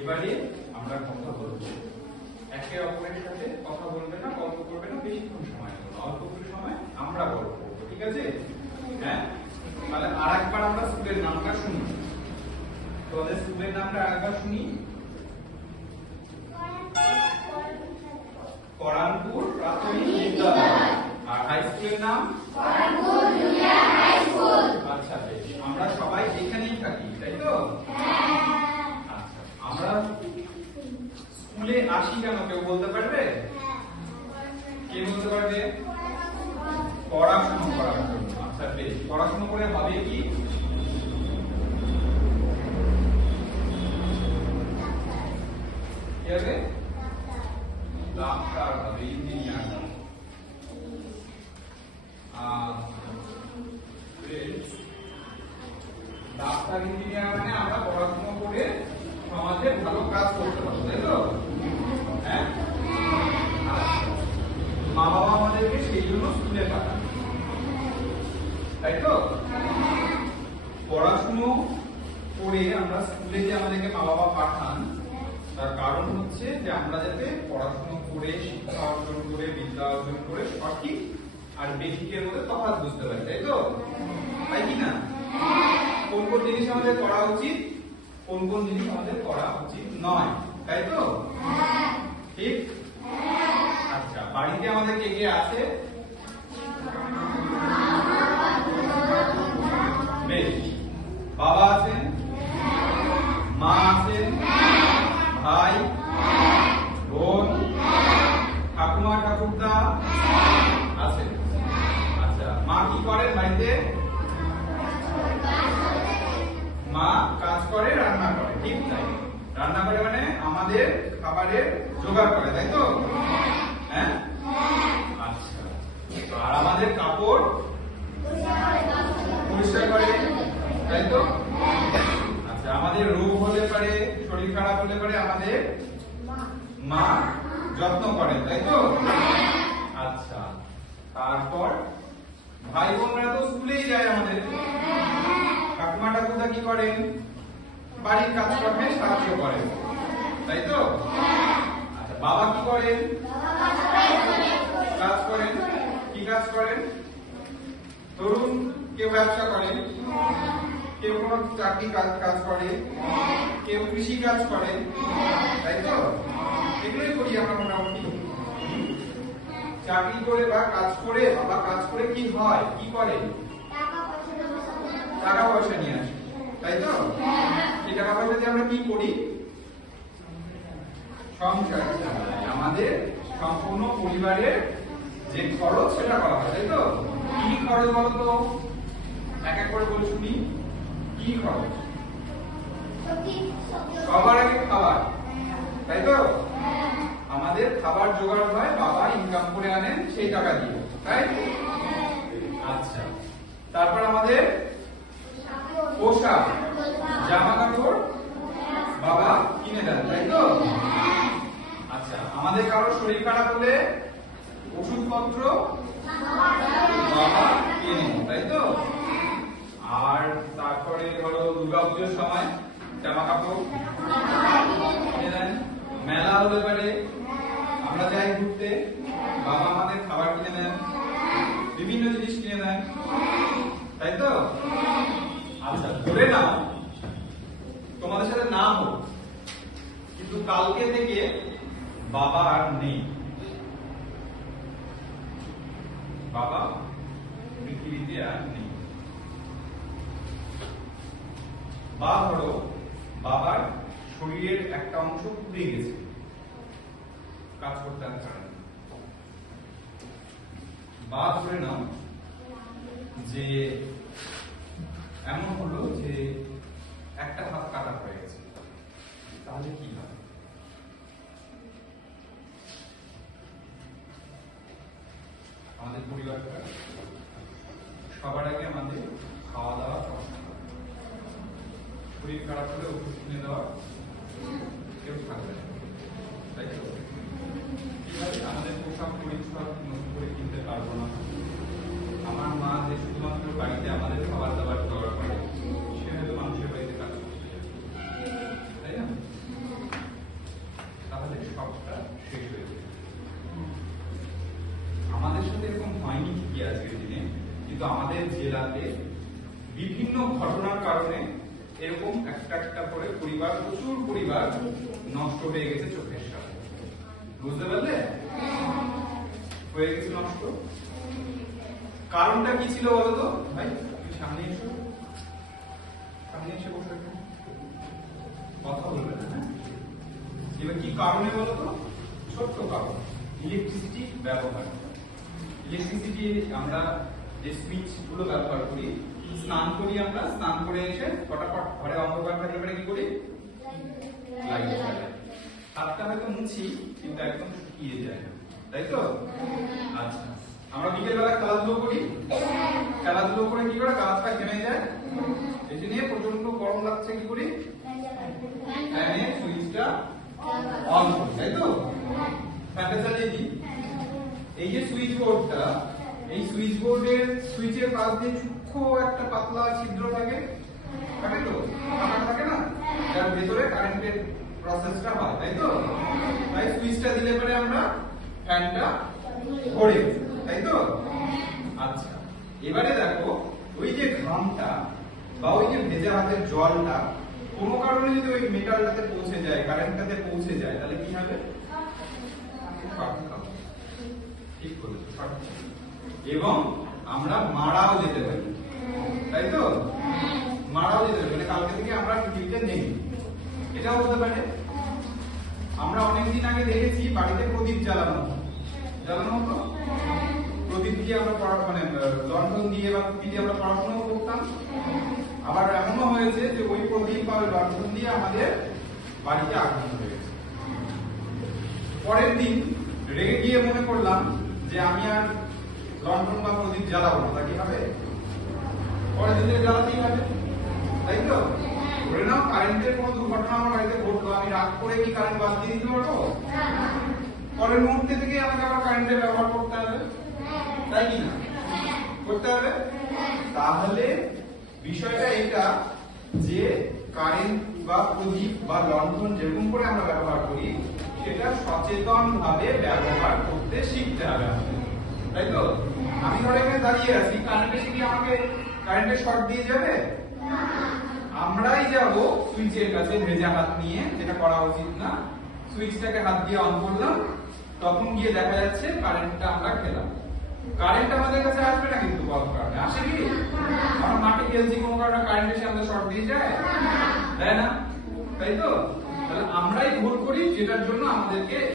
এবারে আমরা কথা বলব। একে অপরের সাথে কথা বলবে না, গল্প করবে না, বেশিক্ষণ সময় অল্প কিছু সময় আমরা গল্প ঠিক আছে? হ্যাঁ? তাহলে আর একবার আমরা স্কুলের নামটা শুনি। তোমাদের স্কুলের নামটা আরেকবার শুনি পরানপুর প্রাথমিক বিদ্যালয় আর হাই স্কুলের নাম আচ্ছা বেশ আমরা সবাই এখানেই থাকি তাই তো আচ্ছা আমরা স্কুলে আসি কেন? কেউ বলতে পারবে? কে বলতে পারবে? পড়াশোনা করার জন্য। আচ্ছা বেশ। পড়াশোনা করে হবে কি? হবে? ডাক্তার হবে ইঞ্জিনিয়ার হবে আহ, বেশ। ডাক্তার ইঞ্জিনিয়ার মানে আমরা পড়াশোনা করে সমাজে ভালো কাজ করতে পারব তাই তো হ্যাঁ আচ্ছা। মা বাবা আমাদেরকে সেই জন্য স্কুলে পাঠান তাই তো? পড়াশুনো করে আমরা স্কুলে যে আমাদেরকে মা বাবা পাঠান। তার কারণ হচ্ছে যে আমরা যাতে পড়াশুনো করে, শিক্ষা অর্জন করে, বিদ্যা অর্জন করে সঠিক আর বেঠিকের মধ্যে তফাৎ বুঝতে পারি, তাই তো? তাই কি না? কোন কোন জিনিস আমাদের করা উচিত? কোন কোন জিনিস আমাদের করা উচিত নয়, তাই তো? ঠিক? আচ্ছা বাড়িতে আমাদের কে কে আছে? বাবা আছেন? মা আছেন? ভাই? বোন? ঠাকুমা, ঠাকুরদা? আছেন। আচ্ছা মা কি করেন বাড়িতে? মা কাজ করে, রান্না করে, ঠিক তাই। রান্না করে মানে আমাদের খাবারের জোগাড় করে, তাই তো হ্যাঁ আচ্ছা তো আর আমাদের কাপড় পরিষ্কার করে তাই তো আচ্ছা আমাদের রোগ হলে পারে হলে পারে আমাদের মা। যত্ন করেন তাই তো? আচ্ছা তারপর ভাই বোনরা তো স্কুলেই যায় আমাদের। কাকিমা ঠাকুরদা কি করেন? বাড়ির কাজকর্মে সাহায্য করেন তাই তো? আচ্ছা বাবা কি করেন? কাজ করেন? কি কাজ করেন? তরুণ কেউ ব্যবসা করেন? কেউ কোনো চাকরি কাজ করে? কেউ কৃষি কাজ করে? তাই তো? এগুলোই করি আমরা মোটামুটি। চাকরি করে বা কাজ করে বাবা কাজ করে কি হয়, কি করে? টাকা পয়সা নিয়ে আসে। তাই তো? এই টাকা পয়সা দিয়ে আমরা কি করি? সংসার। আমাদের সম্পূর্ণ পরিবারের যে খরচ, সেটা করা হয়। তাই তো? কি খরচ বলতো? এক এক করে বলে শুনি কি খরচ সবার আগে খাবার? তাই তো? আমাদের খাবার জোগাড় হয় বাবা ইনকাম করে আনেন সেই টাকা দিয়ে তাই? আচ্ছা। তারপর আমাদের পোশাক জামা কাপড় বাবা কিনে দেন তাই তো? আচ্ছা আমাদের কারও শরীর খারাপ হলে ওষুধপত্র বাবা কিনে তাই তো আর তারপরে ধরো দুর্গা পুজোর সময় জামা কাপড়? মেলা হতে পারে। আমরা যাই ঘুরতে, বাবা আমাদের খাবার কিনে দেন বিভিন্ন জিনিস কিনে দেন তাই তো? আচ্ছা ধরে নাও, তোমাদের সাথে না হোক, কিন্তু কালকে থেকে বাবা আর নেই। বাবা পৃথিবীতে আর নেই। বা ধরো, বাবার শরীরের একটা অংশ পুড়ে গেছে। কাজ করতে পারে বা ধরে নাও যে এমন হলো যে একটা হাত কাটা হয়ে গেছে। তাহলে কি হবে? আমাদের পরিবারটা সবার আগে খারাপ হলে ওষুধ কিনে দেওয়া কেউ থাকবে তাই তো? কীভাবে আমাদের পোশাক পরিষ্কার নতুন করে কিনতে পারব না? আমার মা যে শুধুমাত্র বাড়িতে আমাদের খাবার দাবার জোগাড় করে, সে হয়তো মানুষের বাড়িতে কাজ তাই না? তাহলে সবটা শেষ হয়ে যাবে। আমাদের সাথে এরকম হয়নি ঠিকই আজকের দিনে, কিন্তু আমাদের জেলাতে বিভিন্ন ঘটনার কারণে একটা একটা করে পরিবার, প্রচুর পরিবার নষ্ট হয়ে গেছে চোখের সামনে। বুঝতে পারলে? হয়ে গেছে নষ্ট। কারণটা কি ছিল বলো তো ভাই, তুমি সামনে এসো। সামনে এসে বসো। কথা বলবে না হ্যাঁ? এবার কি কারণে বলো তো ছোট্ট কারণ ইলেকট্রিসিটি ব্যবহার। ইলেকট্রিসিটি আমরা যে সুইচগুলো ব্যবহার করি স্নান করি আমরা স্নান করে এসে ফটাফট ঘরে অন্ধকার থাকলে পরে কি করি? লাইট হাতটা হয়তো মুছি কিন্তু একদম শুকিয়ে যায়। তাই তো? আচ্ছা। আমরা বিকেল বেলা খেলাধুলো করি? খেলাধুলো করে কি করে? কাজটা ঘেমে যায়। এই জন্য প্রচণ্ড গরম লাগছে কি করি? ফ্যানে সুইচটা অন করি তাই তো? ফ্যানটা চালিয়ে দিই। এই যে সুইচ বোর্ডটা এই সুইচ বোর্ডের সুইচের পাশ দিয়ে সূক্ষ্ম একটা পাতলা ছিদ্র থাকে থাকে তো? থাকে না? যার ভেতরে কারেন্টের প্রসেসটা হয় তাই তো? তাই সুইচটা দিলে পরে আমরা ফ্যানটা ঘোরে তাই তো? আচ্ছা এবারে দেখো ওই যে ঘামটা বা ওই যে ভেজা হাতের জলটা কোনো কারণে যদি ওই মেটালটাতে পৌঁছে যায় কারেন্টটাতে পৌঁছে যায় তাহলে কি হবে। ঠিক বলেছ। এবং আমরা মারাও যেতে পারি। তাই তো? মারাও যেতে পারি। মানে কালকে থেকে আমরা পৃথিবীতে নেই। এটাও হতে পারে। আমরা অনেকদিন আগে দেখেছি বাড়িতে প্রদীপ জ্বালানো। জ্বালানো হতো? প্রদীপ দিয়ে আমরা পড়া মানে লণ্ঠন দিয়ে বা টুপি দিয়ে আমরা পড়াশোনাও করতাম। আবার এমনও হয়েছে যে ওই প্রদীপ বা ওই লণ্ঠন দিয়ে আমাদের বাড়িতে আগুন হয়ে গেছে পরের দিন রেগে গিয়ে মনে করলাম যে আমি আর লন্ডন বা প্রদীপ জ্বালাবো না কি হবে পরের দিন জ্বালাতেই হবে, তাই তো? ধরে নাও কারেন্টের কোনো দুর্ঘটনা আমার বাড়িতে ঘটলো, আমি রাগ করে কি কারেন্ট বাদ দিয়ে দিতে পারব? পরের মুহূর্তে থেকে আমাকে আবার কারেন্টের ব্যবহার করতে হবে, তাই কি না? করতে হবে? তাহলে বিষয়টা এটা যে কারেন্ট বা প্রদীপ বা লণ্ঠন যেরকম করে আমরা ব্যবহার করি, সেটা সচেতন ভাবে ব্যবহার করতে শিখতে হবে। তাই তো? আমি ধরে এখানে দাঁড়িয়ে আছি। কারেন্ট এসে কি আমাকে কারেন্টের শর্ট দিয়ে যাবে? আমরাই যাব সুইচের কাছে ভেজা হাত নিয়ে, যেটা করা উচিত না। সুইচটাকে হাত দিয়ে অন করলাম, তখন গিয়ে দেখা যাচ্ছে কারেন্টটা আমরা খেলাম। কারেন্ট আমাদের কাছে আসবে না কিন্তু কত কারণে? আসে কি? আমরা মাঠে খেলছি, কোনো কারণে কারেন্ট এসে আমাদের শর্ট দিয়ে যায়? তাই না? তাই তো? তাহলে আমরাই ভুল করি, যেটার জন্য আমাদেরকে